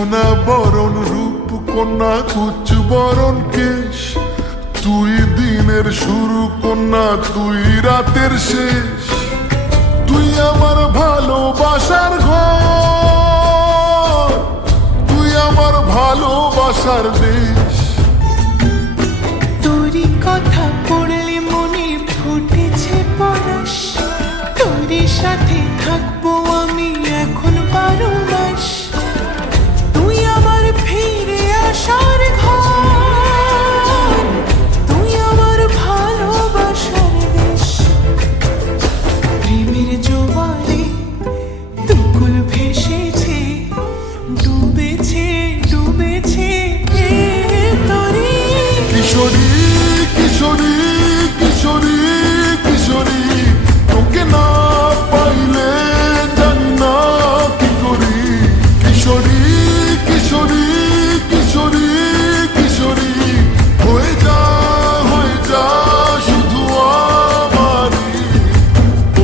সোনা বরণ রূপ কন্যা কুচ বরণ কেশ, তুই দিনের শুরু কন্যা তুই রাতের শেষ, তুই আমার ভালোবাসার ঘর, তুই আমার ভালোবাসার দেশ। তোরই কথা পড়লে মনে ফুটেছে পরশ, তোরই সাথে থাকবো আমি এখন 12 মাস। তুই আমার ফিরে আসার ঘর, তুই আমার ভালোবাসার দেশ। প্রেমের জোয়ারে দুকুল ভেসেছে, ডুবেছে ডুবেছে তোরে। কিশোরী কিশোরী কিশোরী কিশোরী, তোকে না পাইলে জানি না কি করি। কিশোরী কিশোরী কিশোরী কিশোরী, হয়ে যা শুধু আমারই। ও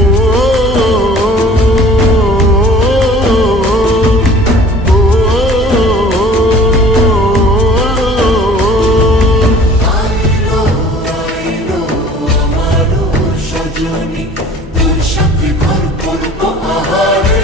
তোর সাথে ঘর করবো আহারে।